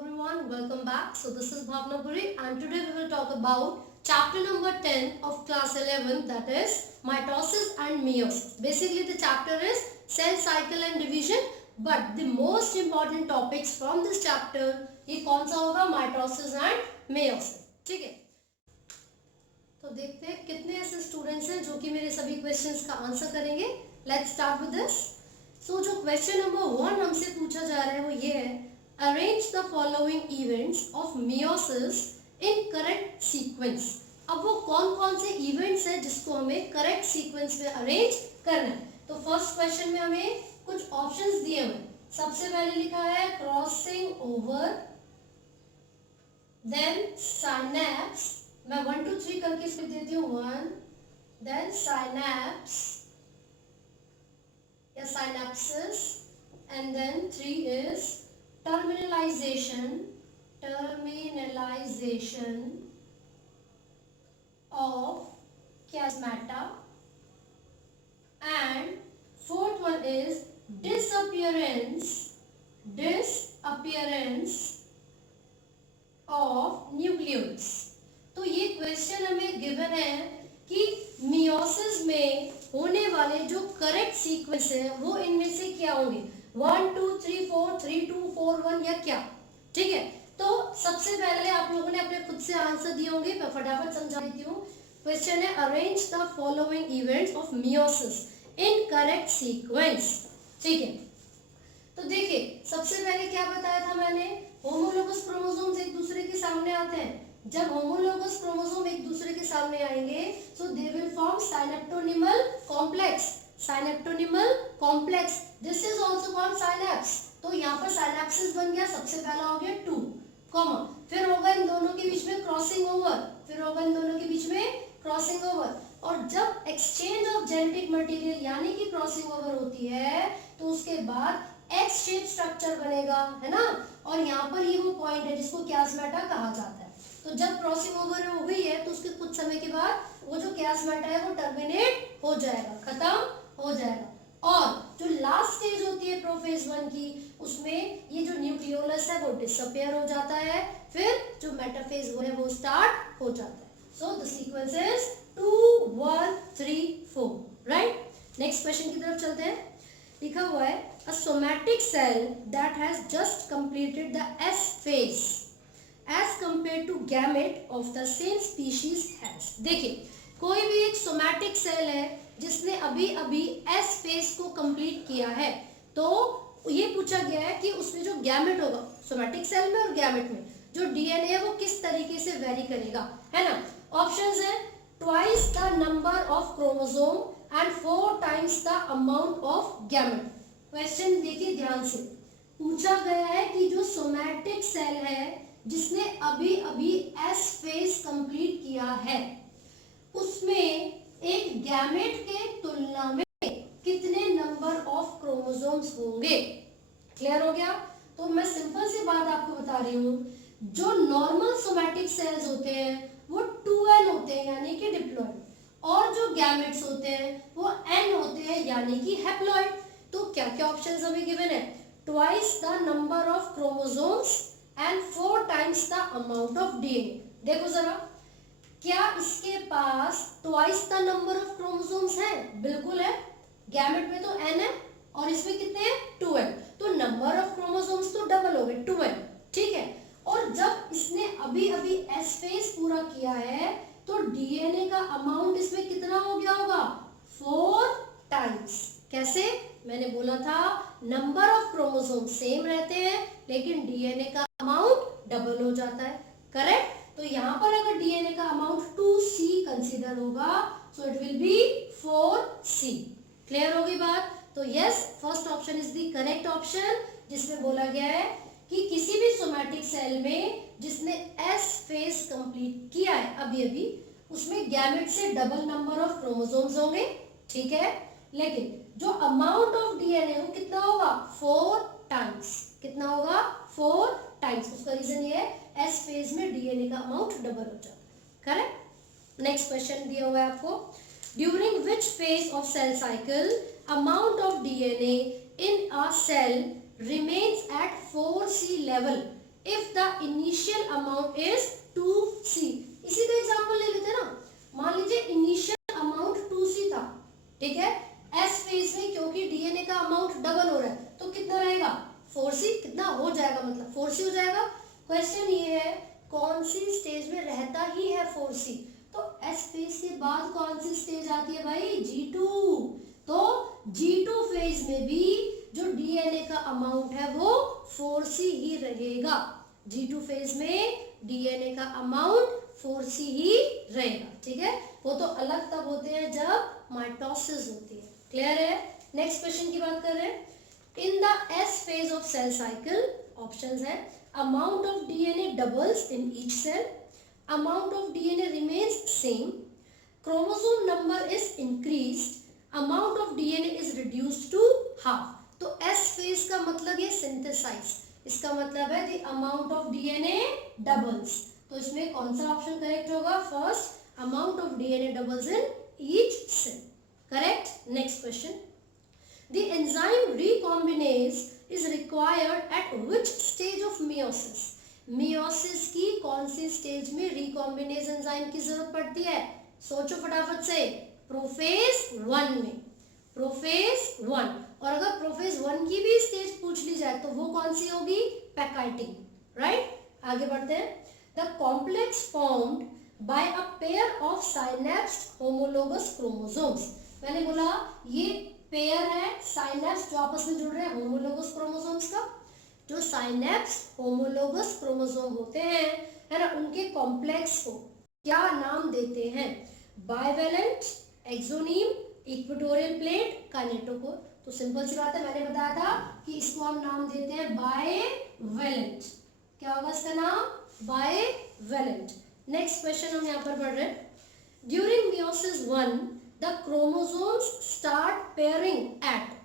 everyone, welcome back. So this is Bhavna Puri and today we will talk about chapter number 10 of class 11, that is mitosis and meiosis. Basically the chapter is cell cycle and division, but the most important topics from this chapter ये कौन सा होगा, mitosis and meiosis. ठीक है, तो देखते हैं कितने ऐसे स्टूडेंट्स हैं जो कि मेरे सभी क्वेश्चंस का आंसर करेंगे. Let's start with this. So जो क्वेश्चन नंबर 1 हमसे पूछा जा रहा है वो ये है, arrange the following events of meiosis in correct sequence. अब वो कौन कौन से इवेंट्स हैं जिसको हमें करेक्ट सीक्वेंस में अरेंज करना है. तो फर्स्ट क्वेश्चन में हमें कुछ ऑप्शंस दिए हुए. सबसे पहले लिखा है क्रॉसिंग ओवर, देन साइनेप्स. मैं 1 2 3 करके इसको देती हूँ. 1, देन साइनेप्स या synapsis, and then 3 is terminalization of chiasmata, and fourth one is disappearance of nucleoids. तो ये क्वेश्चन हमें गिवन है कि मियोसिस में होने वाले जो करेक्ट सीक्वेंस है वो इनमें से क्या होंगे, 1 2 3 4 3 2 4 1 या क्या. ठीक है, तो सबसे पहले आप लोगों ने अपने खुद से आंसर दिए होंगे. मैं फटाफट समझा देती हूँ. क्वेश्चन है arrange the following events of meiosis in correct sequence. ठीक है, तो देखिए सबसे पहले क्या बताया था मैंने, होमोलोगस क्रोमोसोम्स एक दूसरे के सामने आते हैं. जब होमोलोगस क्रोमोसोम एक दूसरे के सामने आएंगे so they will form synaptonemal complex. Synaptonemal complex, this is also called synapsis. तो यहाँ पर साइनेप्सिस बन गया. सबसे पहला हो गया 2 कॉमा, फिर होगा इन दोनों के बीच में क्रॉसिंग ओवर, फिर होगा इन दोनों के बीच में क्रॉसिंग ओवर. और जब एक्सचेंज ऑफ जेनेटिक मटेरियल यानी कि क्रॉसिंग ओवर होती है तो उसके बाद एक्स शेप स्ट्रक्चर बनेगा, है ना. और यहाँ पर ये वो पॉइंट है जिसको chiasmata कहा जाता है. तो जब क्रॉसिंग ओवर हो गई है तो उसके कुछ समय के बाद वो जो chiasmata है वो टर्मिनेट हो जाएगा, खत्म हो जाएगा. और जो लास्ट स्टेज होती है प्रोफेज 1 की, उसमें ये जो न्यूक्लियोलस है वो डिसअपियर हो जाता है. फिर जो मेटाफेज वो है वो स्टार्ट हो जाता है. So the sequence is 2 1 3 4. Right, next question की तरफ चलते हैं. लिखा हुआ है a somatic cell that has just completed the S phase as compared to gamete of the same species has. देखिए कोई भी एक सोमैटिक सेल है जिसने अभी अभी एस फेज को कंप्लीट किया है, तो ये पूछा गया है कि उसमें जो गैमेट होगा सोमैटिक सेल में और गैमेट में जो डीएनए है वो किस तरीके से वेरी करेगा, है ना. ऑप्शंस है twice the number of chromosome and 4 times the amount of gamete. Question देखिए ध्यान से, पूछा गया है कि जो सोमैटिक सेल है जिसने अभी अभी एस फेज कंप्लीट किया है उसमें एक गैमेट के तुलना में कितने नंबर ऑफ क्रोमोसोम्स होंगे. क्लियर हो गया. तो मैं सिंपल सी बात आपको बता रही हूँ, जो नॉर्मल सोमैटिक सेल्स होते हैं वो 2n होते हैं यानी कि डिप्लॉइड, और जो गैमेट्स होते हैं वो n होते हैं यानी कि हैप्लॉइड. तो क्या क्या ऑप्शंस हमें गिवन है, twice the number of chromosomes and 4 times the amount of DNA. देखो जरा, क्या इसके पास twice the number of chromosomes है? बिल्कुल है. गैमेट में तो n है और इसमें कितने हैं 2n, तो नंबर ऑफ क्रोमोसोम्स तो डबल हो गए 2n. ठीक है, और जब इसने अभी अभी एस फेज पूरा किया है तो डीएनए का अमाउंट इसमें कितना हो गया होगा, 4 टाइम्स. कैसे? मैंने बोला था नंबर ऑफ क्रोमोसोम सेम रहते हैं लेकिन डीएनए का अमाउंट डबल हो जाता है. करेक्ट. तो यहाँ पर अगर डीएनए का अमाउंट 2c कंसीडर होगा so it will be 4c. Clear होगी बात. तो yes, first option is the correct option, जिसमें बोला गया है कि किसी भी सोमैटिक सेल में जिसने एस फेज कंप्लीट किया है अभी अभी, उसमें गैमेट से डबल नंबर ऑफ क्रोमोसोम्स होंगे. ठीक है, लेकिन जो अमाउंट ऑफ डीएनए वो कितना होगा, 4 टाइम्स. कितना होगा, 4 टाइम्स. उसका रीजन ये है एस फेज में डीएनए का अमाउंट डबल हो जाता है. करेक्ट. नेक्स्ट क्वेश्चन दिया हुआ है आपको, during which phase of cell cycle amount of DNA in a cell remains at 4c level if the initial amount is 2c। इसी का एग्जांपल ले लेते हैं ना, मान लीजिए इनिशियल अमाउंट 2c था, ठीक है, एस फेज में क्योंकि डीएनए का अमाउंट डबल हो रहा है तो कितना रहेगा 4c, कितना हो जाएगा मतलब 4c हो जाएगा। क्वेश्चन ये है कौन सी स्टेज में रहता ही है 4c, तो एस फेज के बाद कौन सी स्टेज आती है भाई G2, तो G2 फेज में भी जो डीएनए का अमाउंट है वो 4c ही रहेगा। G2 फेज में डीएनए का अमाउंट 4c ही रहेगा, ठीक है, वो तो अलग तब होते हैं जब माइटोसिस होती है। क्लियर है। नेक्स्ट क्वेश्चन की बात कर रहे हैं, in the S phase of cell cycle options है amount of DNA doubles in each cell, amount of DNA remains same, chromosome number is increased, amount of DNA is reduced to half. तो S phase का मतलब ये synthesize, इसका मतलब है the amount of DNA doubles, तो इसमें कौन सा ऑप्शन करेक्ट होगा, first amount of DNA doubles in each cell, correct. Next question, the enzyme recombinase is required at which stage of meiosis? meiosis की कौन सी स्टेज में recombinase एंजाइम की जरूरत पड़ती है, सोचो फटाफट से, प्रोफेज 1 में, प्रोफेज 1, और अगर प्रोफेज 1 की भी स्टेज पूछ ली जाए तो वो कौन सी होगी, पैकाइटिंग, राइट। आगे बढ़ते हैं, the complex formed by a pair of synapsed homologous chromosomes. मैंने बोला ये पेयर है साइनेप्स जो आपस में जुड़ रहे हैं होमोलोगस क्रोमोसोम्स का, जो साइनेप्स होमोलोगस क्रोमोसोम होते हैं, है ना, उनके कॉम्प्लेक्स को क्या नाम देते हैं, bivalent, axoneme, equatorial plate, kinetochore. तो सिंपल सी बात है, मैंने बताया था कि इसको हम नाम देते हैं बाइवेलेंट, क्या होगा इसका नाम, बाइवेलेंट। नेक्स्ट क्वेश्चन हम यहाँ पर पढ़ रहे हैं, during meiosis 1 the chromosomes start pairing at,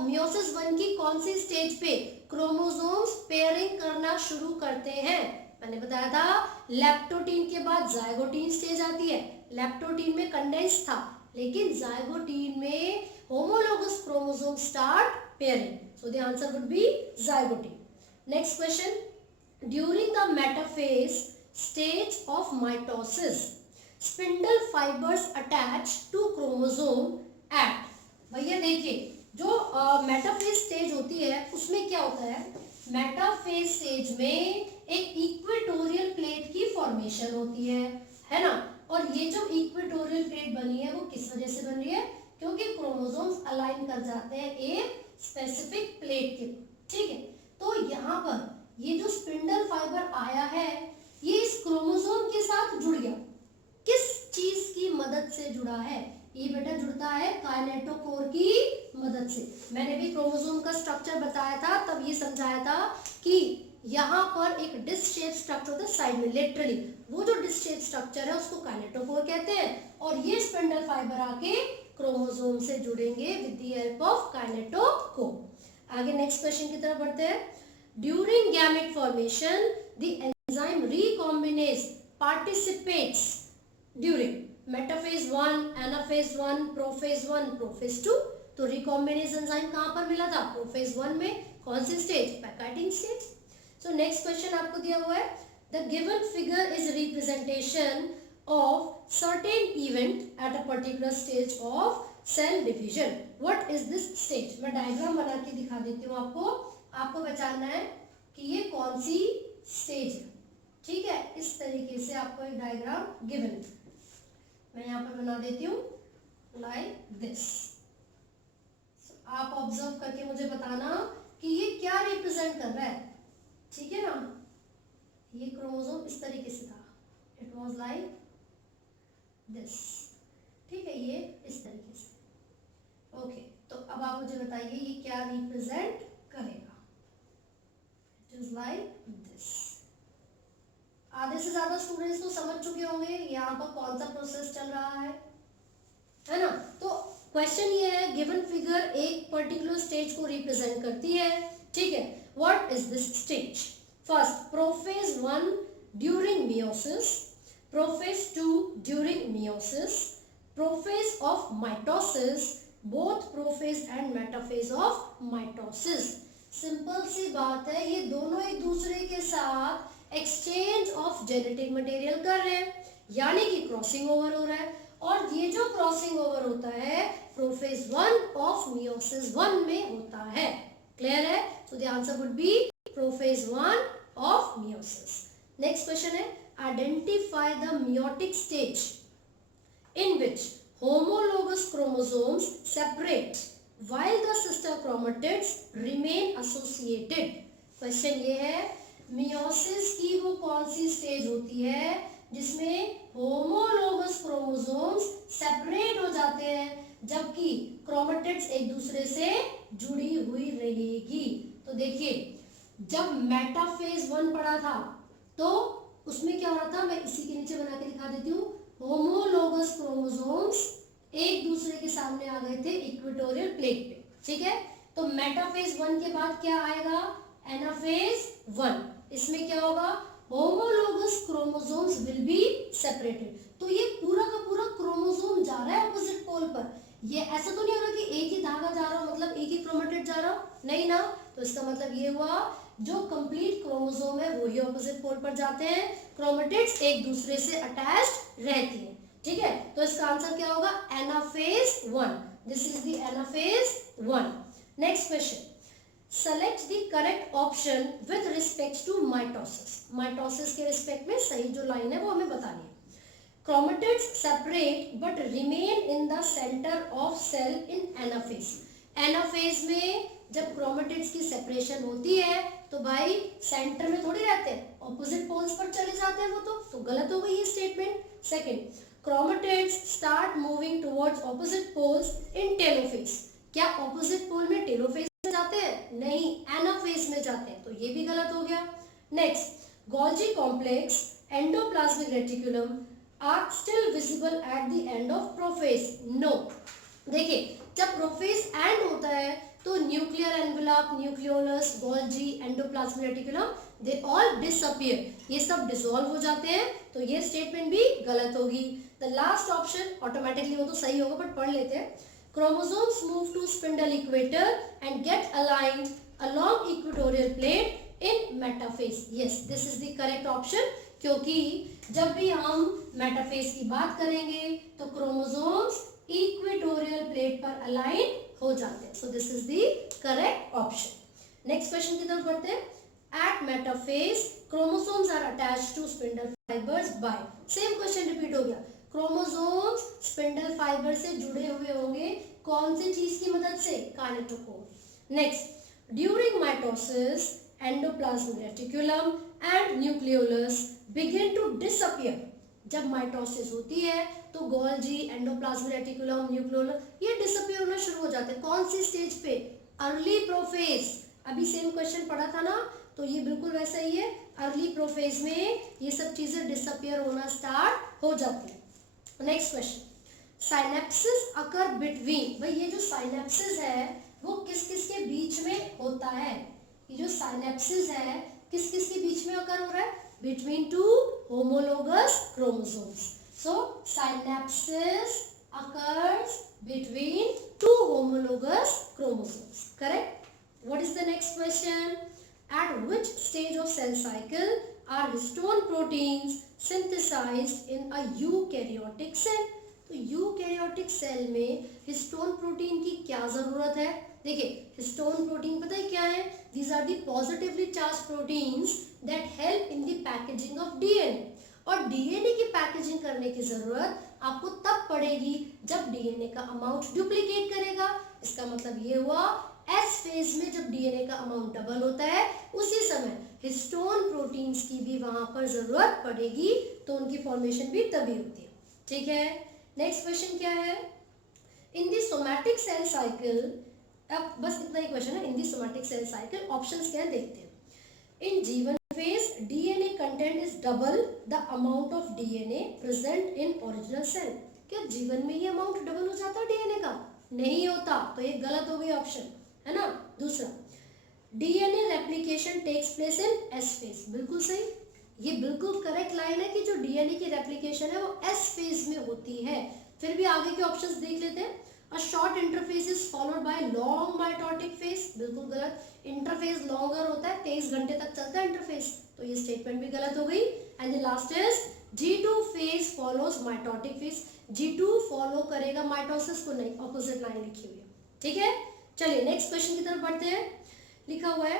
meiosis 1 की कौन सी स्टेज पे क्रोमोसोम्स पेयरिंग करना शुरू करते हैं, मैंने बताया था लेप्टोटीन के बाद जाइगोटीन स्टेज आती है, लेप्टोटीन में कंडेंस था लेकिन जाइगोटीन में homologous chromosome start pairing, so the answer would be zygotene. Next question, during the metaphase stage of mitosis spindle fibres attach to chromosome at, भैया देखिए जो मेटाफेज स्टेज होती है उसमें क्या होता है, मेटाफेज स्टेज में एक इक्वेटोरियल प्लेट की फॉर्मेशन होती है ना, और ये जो इक्वेटोरियल प्लेट बनी है वो किस वजह से बन रही है, क्योंकि क्रोमोसोम्स अलाइन कर जाते हैं एक स्पेसिफिक प्लेट के, ठीक है। तो यहाँ पर ये जो स्पिंडल फाइबर आया है ये इस क्रोमोसोम के साथ जुड़ गया, किस चीज की मदद से जुड़ा है, ये बेटा जुड़ता है काइनेटोकोर की मदद से। मैंने भी क्रोमोसोम का स्ट्रक्चर बताया था, तब ये समझाया था कि यहाँ पर एक डिस्क शेप स्ट्रक्चर होता है साइड में, लिटरली वो जो डिस्क शेप स्ट्रक्चर है उसको काइनेटोकोर कहते हैं, और ये स्पिंडल फाइबर आके क्रोमोसोम से जुड़ेंगे with the help of kinetochore. आगे नेक्स्ट क्वेश्चन की तरफ बढ़ते हैं, during gamete formation the enzyme recombinase participates during metaphase 1, anaphase 1, prophase 1, prophase 2। तो रिकॉम्बिनेज एंजाइम कहाँ पर मिला था, प्रोफेज 1 में, कौन सी stage, pachytene stage. So next question आपको दिया हुआ है, the given figure is representation of certain event at a particular stage of cell division, what is this stage. मैं डायग्राम बना के दिखा देती हूँ आपको पहचानना है कि ये कौन सी स्टेज है, ठीक है। इस तरीके से आपको एक डायग्राम गिवन, मैं यहाँ पर बना देती हूँ लाइक दिस। आप ऑब्जर्व करके मुझे बताना कि ये क्या रिप्रेजेंट कर रहा है, ठीक है ना। ये क्रोमोसोम इस तरीके से था, इट वाज लाइक दिस, ठीक है, ये इस तरीके से, ओके। तो अब आप मुझे बताइए ये क्या रिप्रेजेंट करेगा, इट इज लाइक दिस। आधे से ज्यादा स्टूडेंट्स तो समझ चुके होंगे यहाँ पर कौन सा प्रोसेस चल रहा है ना। तो क्वेश्चन ये है, गिवन फिगर एक पर्टिकुलर स्टेज को रिप्रेजेंट करती है, ठीक है। What is this stage, first prophase 1 during meiosis, prophase 2 during meiosis, prophase of mitosis, both prophase and metaphase of mitosis. Simple सी बात है, ये दोनों एक दूसरे के साथ एक्सचेंज ऑफ जेनेटिक मटेरियल कर रहे हैं, यानी कि क्रॉसिंग ओवर हो रहा है, और ये जो क्रॉसिंग ओवर होता है प्रोफेज 1 ऑफ मियोसिस 1 में होता है। क्लियर है? So the answer would be prophase 1 of meiosis. Next question है, identify the meiotic stage in which homologous chromosomes separate while the sister chromatids remain associated। Question ये है, meiosis की वो कौन सी स्टेज होती है जिसमें होमोलोगस क्रोमोसोम्स सेपरेट हो जाते हैं जबकि क्रोमेटिड्स एक दूसरे से जुड़ी हुई रहेगी। तो देखिए, जब मेटाफेज 1 पढ़ा था तो उसमें क्या हो रहा था, मैं इसी के नीचे बना के दिखा देती हूँ। होमोलोगस क्रोमोसोम्स एक दूसरे के सामने आ गए थे इक्वेटोरियल प्लेट पे, ठीक है। तो मेटाफेज 1 के बाद क्या आएगा, एनाफेज 1। इसमें क्या होगा, homologous chromosomes will be separated. तो ये पूरा का पूरा क्रोमोसोम जा रहा है ऑपोजिट पोल पर। ये ऐसा तो नहीं हो रहा कि एक ही धागा जा रहा हो, मतलब एक ही क्रोमेटिड जा रहा हो, नहीं ना। तो इसका मतलब ये हुआ जो कंप्लीट क्रोमोसोम है वही ऑपोजिट पोल पर जाते हैं, क्रोमेटिड्स एक दूसरे से अटैच्ड रहती हैं, ठीक है। तो इसका आंसर क्या होगा, anaphase 1। This is the anaphase 1। Next question, select the correct option with respect to mitosis. Mitosis के रिस्पेक्ट में सही जो लाइन है वो हमें बतानी है। Chromatids separate but remain in the centre of cell in anaphase. Anaphase में जब क्रोमेटिड्स की सेपरेशन होती है तो भाई सेंटर में थोड़ी रहते हैं, ऑपोजिट पोल्स पर चले जाते हैं वो। तो गलत हो गई ये statement. Second, chromatids start moving towards opposite poles in telophase. क्या ऑपोजिट पोल में टेलोफेज में जाते हैं? नहीं, एनाफेज में जाते हैं, तो ये भी गलत हो गया। Next, Golgi complex endoplasmic reticulum are still visible at the end of prophase. No, देखिए जब प्रोफेज एंड होता है तो nuclear envelope, nucleolus, Golgi, endoplasmic reticulum they all disappear, ये सब डिसॉल्व हो जाते हैं। तो ये स्टेटमेंट भी गलत होगी। द लास्ट ऑप्शन ऑटोमेटिकली वो तो सही होगा, बट पढ़ लेते हैं। Chromosomes move to spindle equator and get aligned along equatorial plate in metaphase. Yes, this is the correct option, क्योंकि जब भी हम मेटाफेज की बात करेंगे तो क्रोमोसोम्स इक्वेटोरियल प्लेट पर अलाइन हो जाते हैं। So this is the correct option. Next question की तरफ बढ़ते हैं। At metaphase chromosomes are attached to spindle fibres by. Same question repeat हो गया। क्रोमोसोम्स स्पिंडल फाइबर से जुड़े हुए होंगे कौन सी चीज की मदद से? Kinetochore. Next, during mitosis endoplasmic reticulum and nucleolus begin to disappear. जब माइटोसिस होती है तो गोल्जी, एंडोप्लाज्मिक रेटिकुलम, न्यूक्लियोलस ये डिसअपीयर होना शुरू हो जाते हैं। कौन सी स्टेज पे? Early prophase. अभी सेम क्वेश्चन पढ़ा था ना, तो ये बिल्कुल वैसा ही है। अर्ली प्रोफेज में ये सब चीजें डिसअपीयर होना स्टार्ट हो जाती है। Next question, synapsis occur between. भाई ये जो साइनेप्सिस है वो किस किस के बीच में होता है? ये जो साइनेप्सिस है किस किस के बीच में अकर हो रहा है? Between two homologous chromosomes. So synapses occurs between two homologous chromosomes. Correct? What is the next question? At which stage of cell cycle are histone proteins synthesized in a eukaryotic cell? तो eukaryotic cell में histone protein की क्या जरूरत है? देखिए, histone protein पता है क्या है? These are the positively charged proteins that help in the packaging of DNA. और डीएनए की पैकेजिंग करने की जरूरत आपको तब पड़ेगी जब डीएनए का अमाउंट डुप्लीकेट करेगा। इसका मतलब ये हुआ एस फेज में जब डीएनए का अमाउंट डबल होता है उसी समय हिस्टोन प्रोटीन्स की भी वहां पर जरूरत पड़ेगी, तो उनकी फॉर्मेशन भी तभी होती है। ठीक है, नेक्स्ट क्वेश्चन क्या है? In the somatic cell cycle, अब बस इतना ही क्वेश्चन है। In the somatic cell cycle options क्या है देखते हैं। इन जीवन phase DNA content is double the amount of DNA present in original cell। क्या जीवन में ही अमाउंट डबल हो जाता है डीएनए का? नहीं होता, तो ये गलत हो गई ऑप्शन, है ना। दूसरा, DNA replication takes place in S phase. बिल्कुल सही, ये बिल्कुल करेक्ट लाइन है कि जो डीएनए की रेप्लिकेशन है वो एस फेज में होती है। फिर भी आगे के ऑप्शंस देख लेते हैं। A short interface is followed by long mitotic phase, बिल्कुल गलत, इंटरफेस लॉन्गर होता है, 23 घंटे तक चलता है इंटरफेस, तो ये स्टेटमेंट भी गलत हो गई। And the last is G2 phase follows mitotic phase, G2 follow करेगा माइटोसिस को, नहीं, ऑपोजिट लाइन लिखी हुई है, ठीक है। चलिए नेक्स्ट क्वेश्चन की तरफ बढ़ते हैं। लिखा हुआ है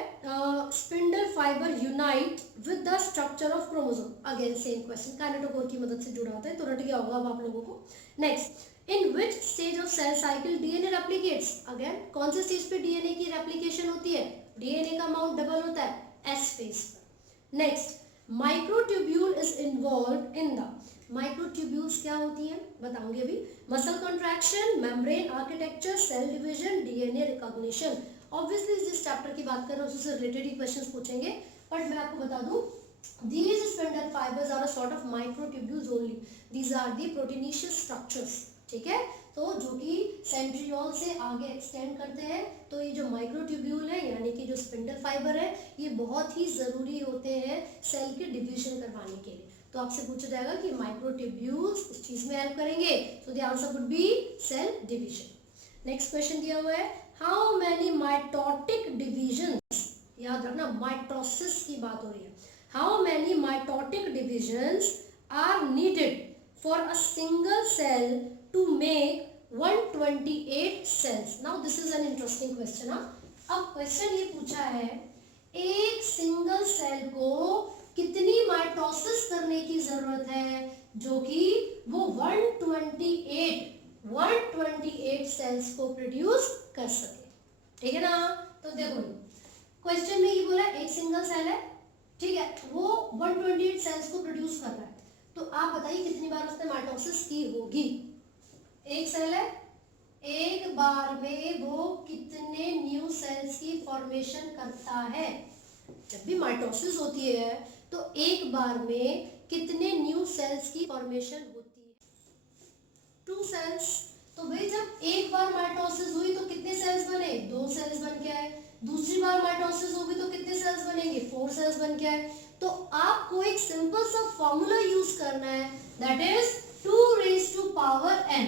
spindle fibre unite with the structure of chromosome, again same question, kinetochore की मदद से जुड़ा होता है, तो रट गया होगा अब आप लोगों को। Next, in which stage of cell cycle DNA replicates, again कौन से स्टेज पे डीएनए की रेप्लिकेशन होती है, डीएनए का अमाउंट डबल होता है एस फेज पर। Next, microtubule is involve in the, microtubules क्या होती हैं बताऊंगी अभी, muscle contraction, membrane architecture, cell division, DNA recognition. Obviously जिस चैप्टर की बात कर रहे हैं उससे रिलेटेड ही क्वेश्चंस पूछेंगे, बट मैं आपको बता दूं these spindle fibers are a sort of microtubules only, these are the proteinaceous structures, ठीक है, तो जो कि सेंट्रियोल से आगे एक्सटेंड करते हैं, तो ये जो माइक्रोट्यूब्यूल है यानी कि जो स्पिंडल फाइबर है ये बहुत ही जरूरी होते हैं सेल के डिवीजन करवाने के लिए। तो आपसे पूछा जाएगा कि माइक्रोट्यूब्यूल्स इस चीज में हेल्प करेंगे, so the answer would be cell division. Next question दिया हुआ है, हाउ मैनी माइटोटिक डिविजन्स, याद रखना माइटोसिस की बात हो रही है, how many mitotic divisions are needed for a single cell to make 128 cells? Now this is an interesting question, अब क्वेश्चन ये पूछा है एक सिंगल सेल को कितनी माइटोसिस करने की जरूरत है जो कि वो 128 सेल्स को प्रोड्यूस कर सके, ठीक है ना। तो देखो क्वेश्चन में ये बोला एक सिंगल सेल है, ठीक है, वो 128 सेल्स को प्रोड्यूस कर रहा है, तो आप बताइए कितनी बार उसने माइटोसिस की होगी। एक सेल है, एक बार में वो कितने न्यू सेल्स की फॉर्मेशन करता है, जब भी माइटोसिस होती है तो एक बार में कितने न्यू सेल्स की फॉर्मेशन होती है, 2 सेल्स। तो भाई जब एक बार माइटोसिस हुई तो कितने सेल्स बने, 2 सेल्स बन के आए, दूसरी बार माइटोसिस होगी तो कितने सेल्स बनेंगे, 4 सेल्स बन के आए। तो आपको एक सिंपल सा फॉर्मूला यूज करना है, that is 2 raise to power n,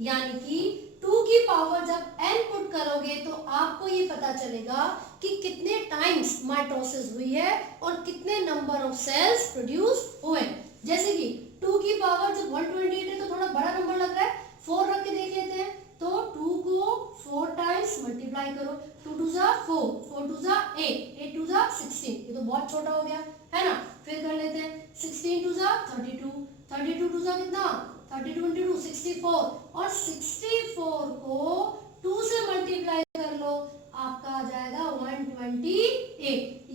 यानी कि 2 की पावर जब n पुट करोगे तो आपको ये पता चलेगा कि कितने टाइम्स माइटोसिस हुई है और कितने नंबर ऑफ सेल्स प्रोड्यूस हुए। जैसे कि 2 की पावर जब 128 है तो थोड़ा बड़ा नंबर लग रहा है, 4 रख के देख लेते हैं, तो 2 को 4 टाइम्स मल्टीप्लाई करो, 2 2 जा 4, 4 2 जा 8, 8 2 जा 16, ये तो बहुत छोटा हो गया है ना। फिर कर लेते हैं 16 2 जा 32, 32 2 जा कितना 32 22 64, और 64 को 2 से मल्टीप्लाई कर लो, आपका आ जाएगा 128,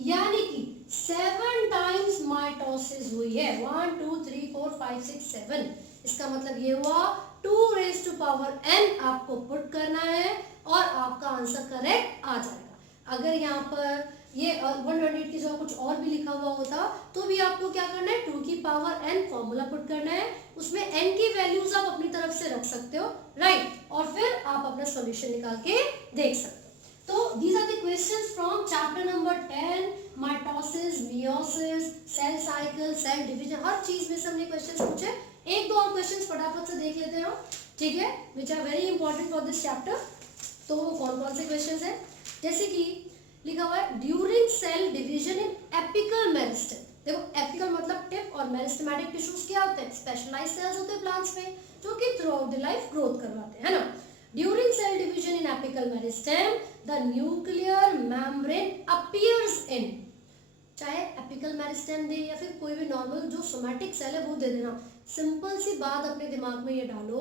यानी कि 7 टाइम्स माइटोसिस हुई है, 1 2 3 4 5 6 7। इसका मतलब ये हुआ 2 रेज टू पावर n आपको पुट करना है और आपका आंसर करेक्ट आ जाएगा। अगर यहाँ पर ये 128 की जगह कुछ और भी लिखा हुआ होता तो भी आपको क्या करना है, 2 की पावर n फॉर्मूला पुट करना है, उसमें n की वैल्यूज आप अपनी तरफ से रख सकते हो, राइट, और फिर आप अपना सॉल्यूशन निकाल के देख सकते हो। तो these are the questions from chapter number 10, mitosis, meiosis, cell cycle, cell division, हर चीज में से हमने क्वेश्चंस पूछे। एक दो और क्वेश्चंस फटाफट से देख लेते हैं, ठीक है, which are very important for this chapter. तो वो कौन कौन से क्वेश्चंस हैं, जैसे कि लिखा हुआ है during cell division in apical meristem. देखो एपिकल मतलब टिप और मेरिस्टेमेटिक टिश्यूज क्या होते हैं, स्पेशलाइज्ड सेल्स होते हैं प्लांट्स में जो कि through out the life growth करवाते हैं, है ना। During cell division in apical meristem, the nuclear membrane appears in, चाहे एपिकल मेरिस्टेम दे या फिर कोई भी नॉर्मल जो सोमैटिक सेल है वो दे देना। सिंपल सी बात अपने दिमाग में ये डालो,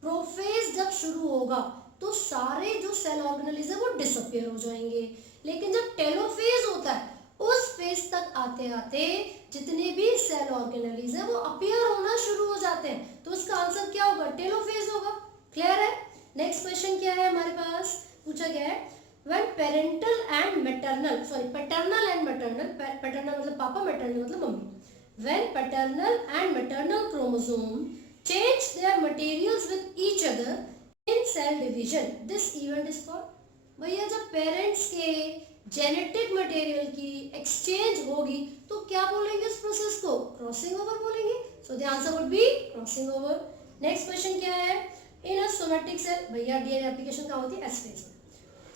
प्रोफेज जब शुरू होगा तो सारे जो सेल ऑर्गेनेल्स है वो डिसअपियर हो जाएंगे, लेकिन जब टेलोफेज होता है उस फेज तक आते आते जितने भी सेल ऑर्गेनेल्स है वो अपीयर होना शुरू हो जाते हैं, तो इसका आंसर क्या होगा, टेलोफेज होगा। क्लियर है। नेक्स्ट क्वेश्चन क्या है हमारे पास, पूछा गया है when parental and maternal, sorry paternal and maternal, paternal मतलब पापा, maternal मतलब mummy, when paternal and maternal chromosome change their materials with each other in cell division, this event is called, भैया जब पेरेंट्स के जेनेटिक मटेरियल की exchange होगी तो क्या बोलेंगे इस प्रोसेस को, क्रॉसिंग ओवर बोलेंगे, सो the answer would B crossing over. Next question क्या है, इन अ सोमेटिक सेल, भैया डीएनए एप्लीकेशन कहाँ होती है? एस फेज में।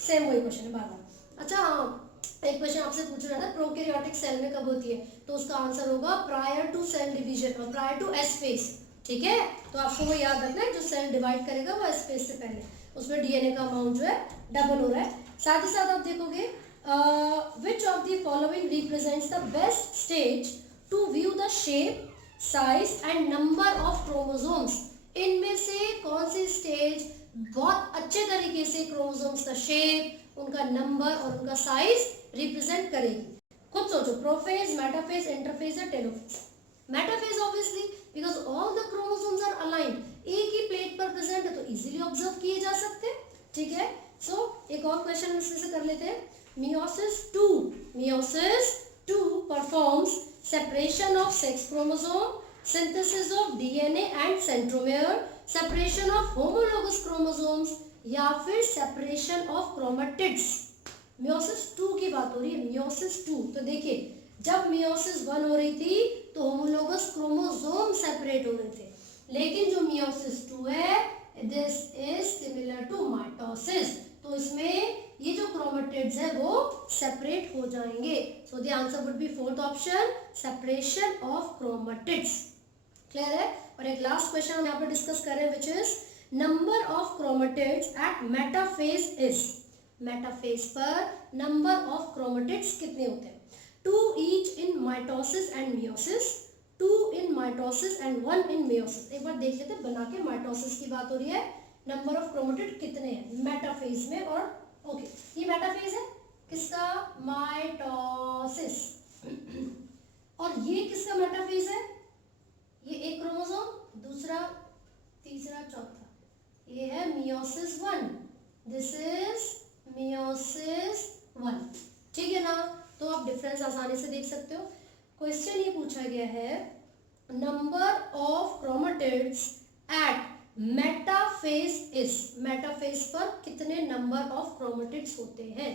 सेम वही क्वेश्चन है बार बार। अच्छा हाँ, एक क्वेश्चन आपसे पूछा जाता है प्रोकैरियोटिक सेल में कब होती है, तो उसका आंसर होगा prior to cell division, prior to S phase. ठीक है, तो आपको वो याद रखना है, जो सेल डिवाइड करेगा वो एस फेज से पहले, उसमें डीएनए का अमाउंट जो है डबल हो रहा है। साथ ही साथ आप देखोगे which of the following represents the best stage to view the shape, size and number of chromosomes। इनमें से कौन सी स्टेज बहुत अच्छे तरीके से क्रोमोसोम्स का शेप, उनका नंबर और उनका साइज रिप्रेजेंट करेगी? खुद सोचो, प्रोफेज, मेटाफेज, इंटरफेज या telophase? Metaphase obviously, because all the chromosomes are aligned, एक ही प्लेट पर प्रेजेंट है तो इजीली ऑब्जर्व किए जा सकते हैं। ठीक है, सो एक और क्वेश्चन इसमें से कर लेते हैं। meiosis 2 performs separation of sex chromosome, synthesis of DNA and centromere, separation of homologous chromosomes या फिर separation of chromatids। meiosis 2 की बात हो रही है, meiosis 2। तो देखिए, जब meiosis 1 हो रही थी तो homologous chromosome सेपरेट हो रहे थे, लेकिन जो meiosis 2 है, this is similar to mitosis, तो इसमें ये जो क्रोमेटिड्स है वो सेपरेट हो जाएंगे। सो the answer would B fourth option, separation of chromatids. Clear है? और एक लास्ट क्वेश्चन हम यहाँ पर डिस्कस कर रहे हैं, which is number of chromatids at metaphase is. Metaphase पर नंबर ऑफ क्रोमेटिड्स कितने होते हैं? 2 each in mitosis and meiosis, 2 in mitosis and 1 in meiosis. एक बार देख लेते हैं बना के, माइटोसिस की बात हो रही है, नंबर ऑफ क्रोमेटिड कितने हैं मेटाफेज में, और ओके ये मेटाफेज है किसका? माइटोसिस। और ये किसका मेटाफेज है? ये एक क्रोमोसोम, दूसरा, तीसरा, चौथा, ये है मियोसिस 1, दिस इज मियोसिस 1। ठीक है ना? तो आप डिफरेंस आसानी से देख सकते हो। क्वेश्चन ये पूछा गया है, number of chromatids at metaphase is, metaphase पर कितने नंबर ऑफ क्रोमेटिड्स होते हैं?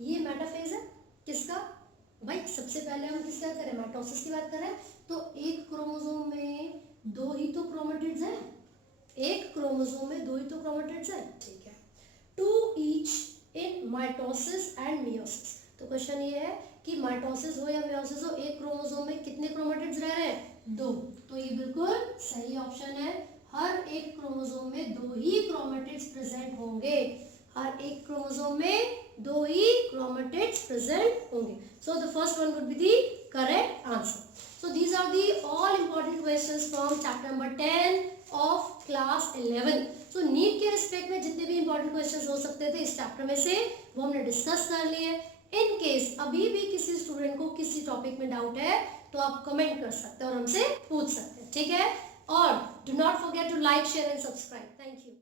ये मेटाफेज है किसका? भाई सबसे पहले हम किसकी बात करें? माइटोसिस की बात करें, तो एक क्रोमोसोम में 2 ही तो क्रोमेटिड्स हैं, एक क्रोमोसोम में 2 ही तो क्रोमेटिड्स हैं। ठीक है, 2 each in mitosis and meiosis. तो क्वेश्चन ये है कि माइटोसिस हो या मियोसिस हो, एक क्रोमोसोम में कितने क्रोमेटिड्स रह रहे हैं? 2। तो ये बिल्कुल सही ऑप्शन है, हर एक क्रोमोसोम में 2 ही क्रोमेटिड्स प्रेजेंट होंगे, हर एक क्रोमोसोम में 2 ही क्रोमेटिड्स प्रेजेंट होंगे। So the first one would be the correct answer. So these are the all important questions from chapter number 10 of class 11. So NEET के रिस्पेक्ट में जितने भी important questions हो सकते थे इस चैप्टर में से वो हमने डिस्कस कर लिए। इन केस अभी भी किसी स्टूडेंट को किसी टॉपिक में डाउट है तो आप कमेंट कर सकते हैं और हमसे पूछ सकते हैं। ठीक है, और do not forget to like, share and subscribe. Thank you.